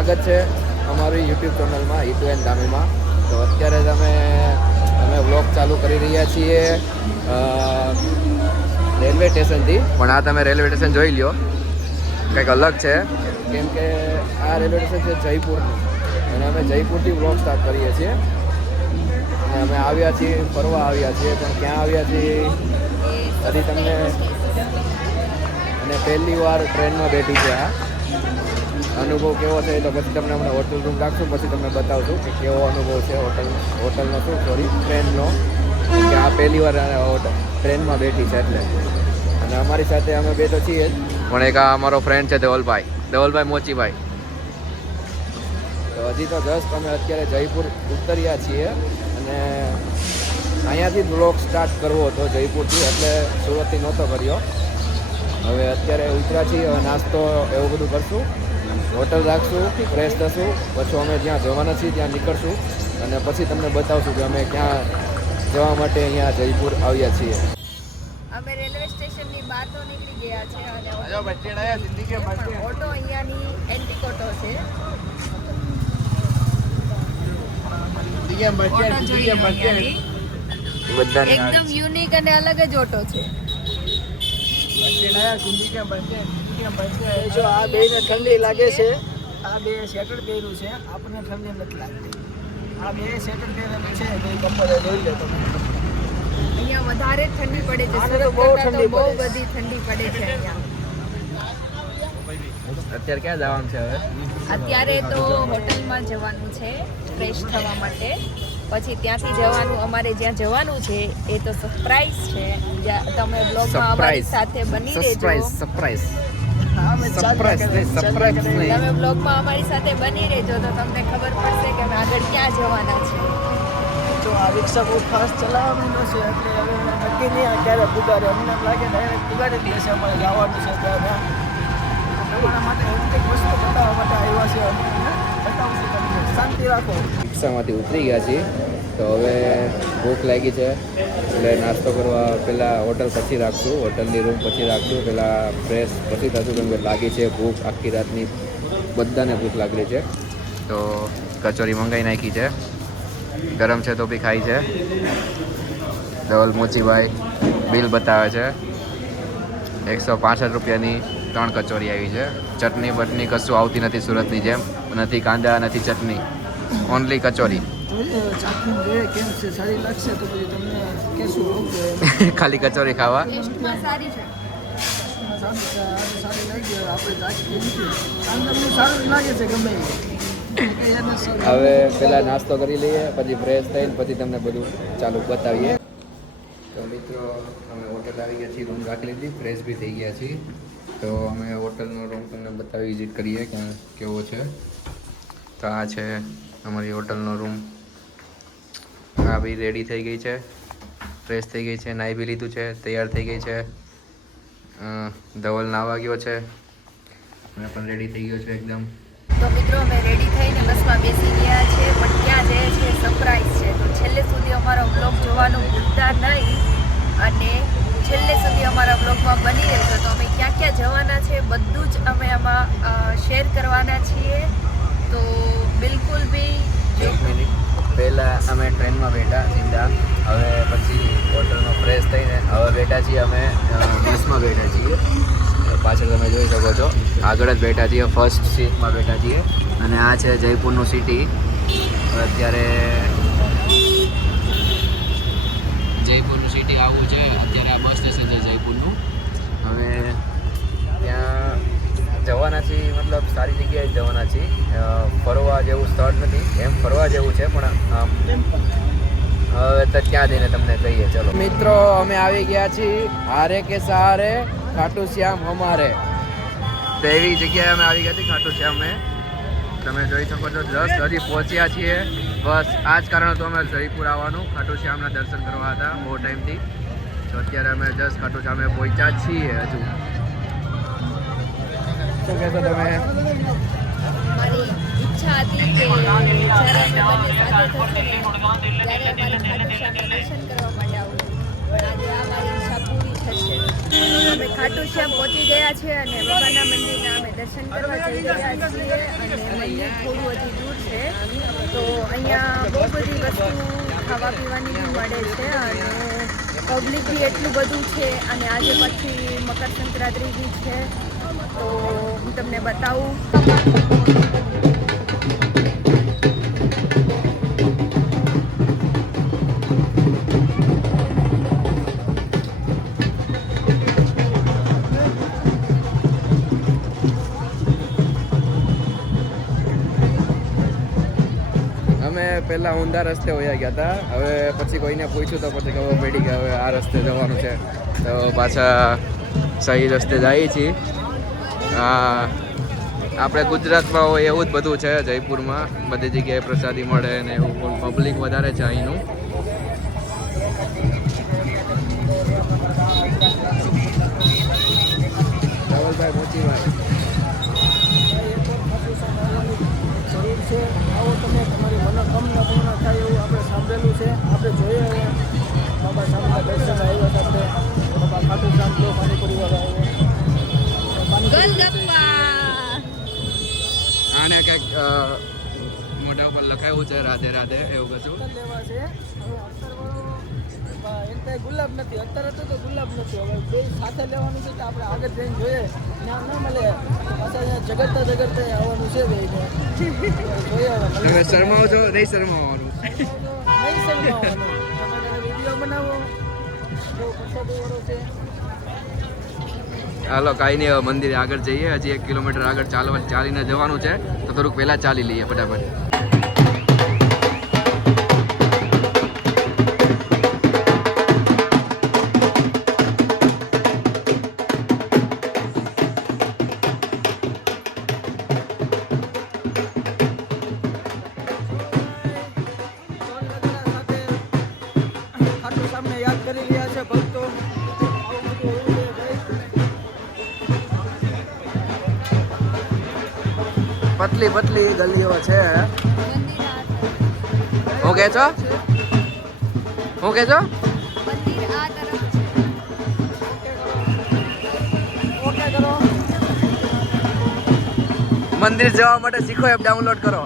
સ્વાગત છે અમારી યુટ્યુબ ચેનલમાં હિતુ એન્ડ ધામીમાં. તો અત્યારે અમે વ્લોગ ચાલુ કરી રહ્યા છીએ રેલવે સ્ટેશનથી. પણ આ તમે રેલવે સ્ટેશન જોઈ લ્યો, કંઈક અલગ છે. કેમ કે આ રેલવે સ્ટેશન છે જયપુરનું, અને અમે જયપુરથી વ્લોગ સ્ટાર્ટ કરીએ છીએ. અને અમે આવ્યા છીએ, ફરવા આવ્યા છીએ, પણ ક્યાં આવ્યા છીએ હજી તમને. અને પહેલી વાર ટ્રેનમાં બેઠી છે. આ અનુભવ કેવો છે તો પછી તમને હમણાં હોટલ રૂમ રાખશું, પછી તમને બતાવશું કે કેવો અનુભવ છે હોટલનો ટ્રેનનો. કે આ પહેલી વાર ટ્રેનમાં બેઠી છે એટલે. અને અમારી સાથે અમે બે તો છીએ જ, પણ એક આ અમારો ફ્રેન્ડ છે દેવલભાઈ મોચીભાઈ. તો હજી તો જસ્ટ અમે અત્યારે જયપુર ઉતર્યા છીએ, અને અહીંયાથી બ્લોગ સ્ટાર્ટ કરવો હતો જયપુરથી, એટલે સુરતથી નહોતો કર્યો. હવે અત્યારે ઉતર્યા છીએ, હવે નાસ્તો એવું બધું કરશું, હોટલ રાખશું, ફ્રેશ થશું, પછી અમે જ્યાં જવાના છીએ ત્યાં નીકળશું, અને પછી તમને બતાવશું કે અમે ક્યાં જવા માટે અહીંયા જયપુર આવ્યા છીએ. અમે રેલવે સ્ટેશનની બહાર તો નીકળી ગયા છે, અને ઓટો અહીંયાની એન્ટિક ઓટો છે. એકદમ યુનિક અને અલગ જ ઓટો છે. જો આ બે ને ઠંડી લાગે છે, આ બે સ્વેટર પહેર્યું છે, આપણને ઠંડી નથી લાગતી. આ બે સ્વેટર પહેરેલું છે, બે કપડે જોઈ લો તમે. અહીંયા વધારે ઠંડી પડે છે, સુરત કરતાં તો બહુ બધી ઠંડી પડે છે અહીંયા. અત્યારે ક્યાં જવાનું છે હવે? અત્યારે તો હોટલમાં જવાનું છે ફ્રેશ થવા માટે. પછી ત્યાંથી જવાનું, અમારે જ્યાં જવાનું છે એ તો સરપ્રાઈઝ છે. તમે બ્લોગમાં અમારી સાથે બની રહેજો. તમે બ્લોગમાં અમારી સાથે બની રહેજો તો તમને ખબર પડશે કે અમે આગળ ક્યાં જવાના છે. જો આ રિક્ષા બહુ ફાસ્ટ ચલાવવાનો છે, એટલે હવે નક્કી નહીં ક્યારે પુગાડે. અમને એમ લાગે ડાયરેક્ટ પુગાડી દે છે. અમારે જવાનું છે ત્યાં. તમારા માટે એક વસ્તુ બતાવવા માટે આવ્યા છે, બતાવશું તમને. શાંતિ રાખો. રિક્ષામાંથી ઉતરી ગયા છીએ, તો હવે ભૂખ લાગી છે, એટલે નાસ્તો કરવા પહેલાં હોટલ પછી રાખશું, હોટલની રૂમ પછી રાખશું. પહેલાં ફ્રેશ પછી થશું, કેમ કે લાગી છે ભૂખ આખી રાતની, બધાને ભૂખ લાગી છે. તો કચોરી મંગાવી નાખી છે, ગરમ છે તો બી ખાઈ છે. ધવલ મોચીભાઈ બિલ બતાવે છે, 165 રૂપિયાની 3 કચોરી આવી છે. ચટણી બટની કશું આવતી નથી સુરતની જેમ, નથી કાંદા નથી ચટણી, ઓનલી કચોરી. કેમ છે, સારી લાગશે તો પછી તમને કહેશું. ખાલી કચોરી ખાવા. ટેસ્ટમાં સારી છે. સારી લાગી. આપણે સારું લાગે છે ગમે. હવે પહેલાં નાસ્તો કરી લઈએ, પછી ફ્રેશ થઈને પછી તમને બધું ચાલુ બતાવીએ. તો મિત્રો અમે હોટલ આવી ગયા છીએ, રૂમ રાખી લીધી, ફ્રેશ બી થઈ ગયા છીએ. તો અમે હોટલનો રૂમ તમને બતાવી વિઝિટ કરીએ કે કેવો છે. તો આ છે અમારી હોટલનો રૂમ. આ બી રેડી થઈ ગઈ છે, ફ્રેશ થઈ ગઈ છે, નાહી બી લીધું છે, તૈયાર થઈ ગઈ છે. ધવલ નાવા ગયો છે, મેં પણ રેડી થઈ ગયો છે એકદમ. તો મિત્રો અમે રેડી થઈને બસમાં બેસી ગયા છે, પણ ક્યાં જાય છે સરપ્રાઈઝ છે. તો છેલ્લે સુધી અમારો બ્લોગ જોવાનું ભૂલતા નહીં, અને છેલ્લે સુધી અમારા બ્લોગમાં બની રહેજો. તો અમે ક્યાં ક્યાં જવાના છે બધું જ અમે આમાં શેર કરવાના છીએ. તો બિલકુલ બી પહેલાં અમે ટ્રેનમાં બેઠા સીધા, હવે પછી હોટલમાં ફ્રેશ થઈને હવે બેઠા છીએ અમે બસમાં બેઠા છીએ. પાછળ તમે જોઈ શકો છો, આગળ જ બેઠા છીએ, ફર્સ્ટ સીટમાં બેઠા છીએ. અને આ છે જયપુરનું સિટી. અત્યારે જયપુરનું સિટી આવું છે. અત્યારે આ બસ સ્ટેશન છે જયપુરનું. હવે ત્યાં જવાના છીએ, મતલબ સારી જગ્યાએ જવાના છીએ. ફરવા જેવું સ્થળ નથી, એમ ફરવા જેવું છે, પણ હવે તો ક્યાં જઈને તમને કહીએ. ચલો મિત્રો, અમે આવી ગયા છીએ હારે કે સહારે, ખાટુ શ્યામ હમારે. તો એવી જગ્યાએ અમે આવી ગયા છીએ ખાટુ શ્યામે. તમે જોઈ શકો છો, જસ્ટ હજી પહોંચ્યા છીએ. બસ આ જ કારણ હતું અમે જયપુર આવવાનું, ખાટુ શ્યામના દર્શન કરવા હતા બહુ ટાઈમથી. તો અત્યારે અમે જસ્ટ ખાટુ શ્યામે પહોંચ્યા છીએ. હજુ શું કહેશો તમે? મારી ઈચ્છા હતી કે જ્યારે અમે બંને સાથે થશે ને ત્યારે અમારે ખાટુ શ્યામના દર્શન કરવા માટે આવું. પણ આજે આ મારી ઈચ્છા પૂરી થશે. અમે ખાટુ શ્યામ પહોંચી ગયા છે અને બાબાના મંદિરના અમે દર્શન કરવા જઈ રહ્યા છીએ અને મંદિર થોડું હજી દૂર છે તો અહીંયા બહુ બધી વસ્તુ ખાવા પીવાની બી મળે છે અને પબ્લિક બી એટલું બધું છે અને આજે પછી મકર સંક્રાંતિ બી છે તો હું તમને બતાવું. અમે પહેલાં ઊંધા રસ્તે વયા ગયા હતા, હવે પછી કોઈને પૂછ્યું તો પછી ખબર પડી કે હવે આ રસ્તે જવાનું છે તો પાછા સહી રસ્તે જઈએ છીએ. આપણે ગુજરાતમાં હોય એવું જ બધું છે જયપુરમાં, બધી જગ્યાએ પ્રસાદી મળે ને એવું પણ પબ્લિક વધારે છે અહીંનું. રાવલભાઈ મોચી વાત જરૂર છે. આવો તમે, તમારી મનોકામના પૂર્ણ થાય એવું આપણે સાંભળેલું છે. આપણે જોઈએ બાબા સામના દર્શન આવ્યા હતા આપણે, બાબા ખાટુ શ્યામ લો પાણીપુરી વાળા આને કંઈક મોઢા ઉપર લખાયું છે રાધે રાધે એવું કશું લેવા છે. હવે અત્તરવાળો એટલે ગુલાબ નથી, અત્તર હતો તો ગુલાબ નથી. હવે બે સાથે લેવાનું છે કે આપણે આગળ જઈને જોઈએ, ત્યાં ન મળે પાછા અહીંયા જગડતા આવવાનું છે બેને જોઈએ. તમે શરમાવો છો? નહીં શરમાવાનું. નહીં શરમાવાનું, તમે વિડીયો બનાવો બહુ પ્રસાદીવાળો છે. હાલો કાંઈ નહીં, હવે મંદિરે આગળ જઈએ. હજી 1 કિલોમીટર આગળ ચાલીને જવાનું છે તો થોડુંક પહેલાં ચાલી લઈએ ફટાફટ. ખાટુ શ્યામને યાદ કરી રહ્યા છે ભક્તો. પતલી પતલી ગલીઓ છે. હું કહે છો? હું કહે છો? મંદિર આ તરફ ઓકે કરો. મંદિર જવા માટે શીખો એપ ડાઉનલોડ કરો.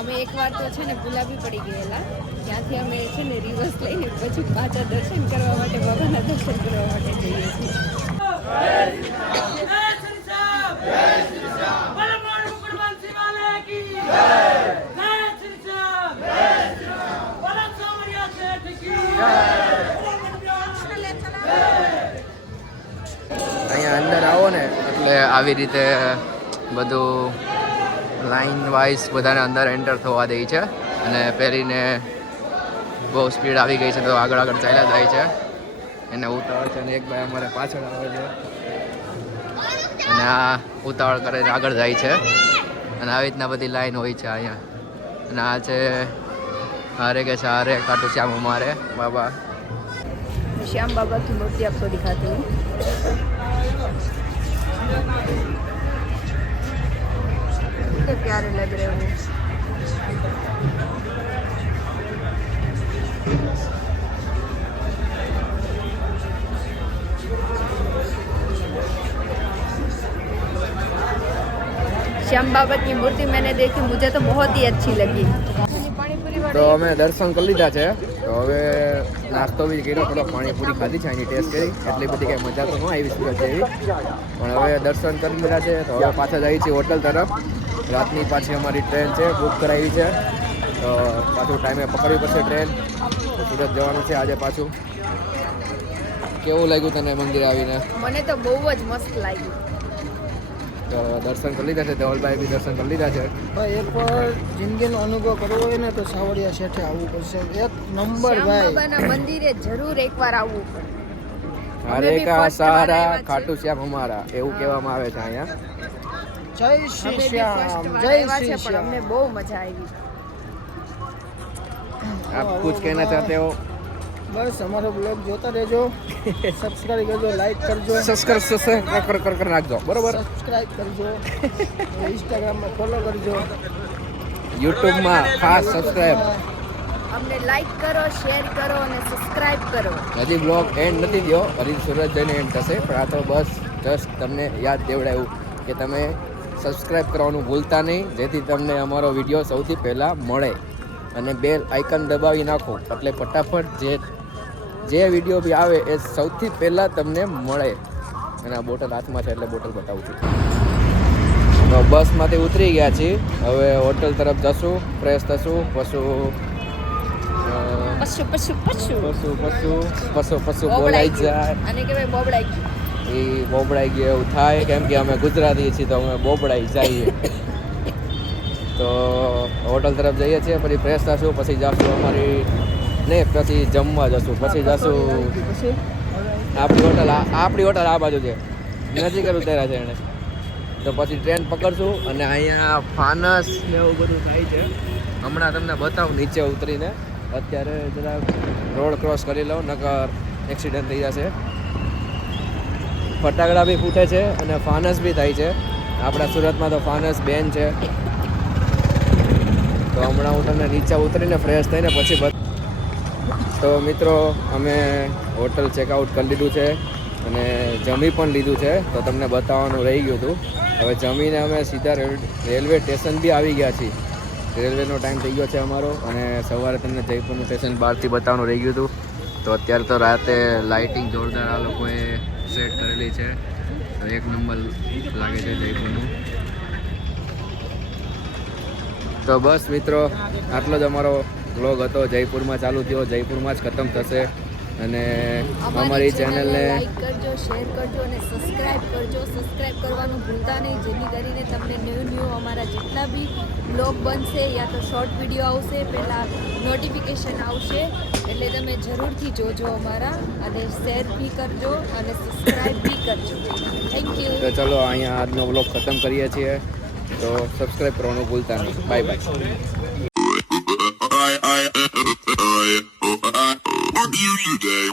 અમે એકવાર તો છે ને ગુલાબી પડી ગયેલા, ત્યાંથી અમે છે ને રિવર્સ લઈને પછી પાછા દર્શન કરવા માટે બાબાના દર્શન કરવા માટે જઈએ છીએ. અહીંયા અંદર આવો ને એટલે આવી રીતે બધું લાઇન વાઇઝ બધાને અંદર એન્ટર થવા દે છે અને પહેરીને બહુ સ્પીડ આવી ગઈ છે તો આગળ ચાલ્યા જાય છે. એને ઉતાવળ છે અને એક ભાઈ અમારે પાછળ આવે છે અને આ ઉતાવળ કરીને આગળ જાય છે અને આવી રીતના બધી લાઈન હોય છે અહીંયા. અને આ છે હારે કે સારે ખાટુ શ્યામ हमारे बाबा. श्याम बाबा की मूर्ति आपको दिखाती हूँ. कितने प्यारे लग रहे हो. श्याम बाबा की मूर्ति मैंने देखी, मुझे तो बहुत ही अच्छी लगी. તો અમે દર્શન કરી લીધા છે તો હવે નાસ્તો બી કર્યો, થોડો પાણીપુરી ખાધી છે, એની ટેસ્ટ કરી. એટલી બધી કંઈ મજા તો ન આવી સુરત જેવી, પણ હવે દર્શન કરી લીધા છે તો હવે પાછા જઈએ છીએ હોટલ તરફ. રાતની પાછી અમારી ટ્રેન છે, બુક કરાવી છે તો પાછું ટાઈમે પકડવી પડશે ટ્રેન. તો સુરત જવાનું છે આજે પાછું. કેવું લાગ્યું તને મંદિર આવીને? મને તો બહુ જ મસ્ત લાગ્યું. તો દર્શન કરી લીધા છે, ધવલભાઈ બી દર્શન કરી લીધા છે. ભાઈ એકવાર જિંદગીનો અનુભવ કરવો હોય ને તો સાવરિયા શેઠે આવવું પડશે. એક નંબર શ્યામ ભાઈ. બાબાના મંદિરે જરૂર એકવાર આવવું પડે. હારે કા સારા ખાટુ શ્યામ અમારા એવું કહેવામાં આવે છે અહીંયા. જય અમે શ્રી બી શ્યામ, first વાર જય આવ્યા શ્રી છે, પણ અમને શ્યામ. બહુ મજા આવી. आप कुछ कहना चाहते हो? બસ અમારો બ્લોગ જોતા રહેજો, સબસ્ક્રાઇબ કરજો, લાઈક કરજો, સબસ્ક્રાઇબ કર નાખજો, બરોબર? સબસ્ક્રાઇબ કરજો, ઇન્સ્ટાગ્રામમાં ફોલો કરજો, યુટ્યુબમાં ખાસ સબસ્ક્રાઇબ. અમને લાઈક કરો, શેર કરો અને સબસ્ક્રાઇબ કરો. હજી બ્લોગ એન્ડ નથી થયો, હજી સુરત જઈને એન્ડ થશે, પણ આ તો બસ જસ્ટ તમને યાદ દેવડાવ્યું કે તમે સબસ્ક્રાઇબ કરવાનું ભૂલતા નહીં, જેથી તમને અમારો વિડીયો સૌથી પહેલાં મળે. અને બેલ આઇકન દબાવી નાખો એટલે ફટાફટ જે વિડીયો બી આવે એ સૌથી પહેલાં તમને મળે. અને આ બોટલ હાથમાં છે એટલે બોટલ બતાવું છું. તો બસમાંથી ઉતરી ગયા છીએ, હવે હોટલ તરફ જશું, ફ્રેશ થશું, પશુ બોલાઈ જાય. અને કહેવાય બોબડાઈ ગયું. એ બોબડાઈ ગયો એવું થાય, કેમ કે અમે ગુજરાતી છીએ તો અમે બોબડાઈ જઈએ. તો હોટલ તરફ જઈએ છીએ, પછી ફ્રેશ થશું, પછી જશું પછી જમવા જશું, પછી જશું પછી આપણી હોટલ આ બાજુ છે, નજીક જ ઉતર્યા છે એને. તો પછી ટ્રેન પકડશું અને અહીંયા ફાનસ ને એવું બધું થાય છે. હમણાં તમને બતાવું નીચે ઉતરીને. અત્યારે જરાક રોડ ક્રોસ કરી લઉં, નકર એક્સિડન્ટ થઈ જશે. ફટાકડા બી ફૂટે છે અને ફાનસ બી થાય છે. આપણા સુરતમાં તો ફાનસ બેન છે. તો હમણાં હું તમને નીચે ઉતરીને ફ્રેશ થઈને પછી તો મિત્રો અમે હોટલ ચેકઆઉટ કરી લીધું છે અને જમી પણ લીધું છે. તો તમને બતાવવાનું રહી ગયું હતું. હવે જમીને અમે સીધા રેલવે સ્ટેશન બી આવી ગયા છીએ. રેલવેનો ટાઈમ થઈ ગયો છે અમારો, અને સવારે તમને જયપુરનું સ્ટેશન બહારથી બતાવવાનું રહી ગયું હતું. તો અત્યારે તો રાતે લાઇટિંગ જોરદાર આ લોકોએ સેટ કરેલી છે, તો એક નંબર લાગે છે જયપુરનું. તો બસ મિત્રો, આટલો જ અમારો વ્લોગ હતો. જયપુરમાં ચાલુ થયો, જયપુરમાં જ ખતમ થશે. અને અમારી ચેનલને લાઈક કરજો, શેર કરજો અને સબસ્ક્રાઇબ કરજો. સબસ્ક્રાઇબ કરવાનું ભૂલતા નહીં, જેથી કરીને તમને ન્યૂ અમારા જેટલા બી બ્લોગ બનશે યા તો શોર્ટ વિડીયો આવશે પહેલાં નોટિફિકેશન આવશે, એટલે તમે જરૂરથી જોજો અમારા, અને શેર બી કરજો અને સબસ્ક્રાઇબ બી કરજો. Thank you. તો ચલો અહીંયા આજનો વ્લોગ ખતમ કરીએ છીએ. તો સબસ્ક્રાઇબ કરવાનું ભૂલતા નહીં. Bye bye. What do you today?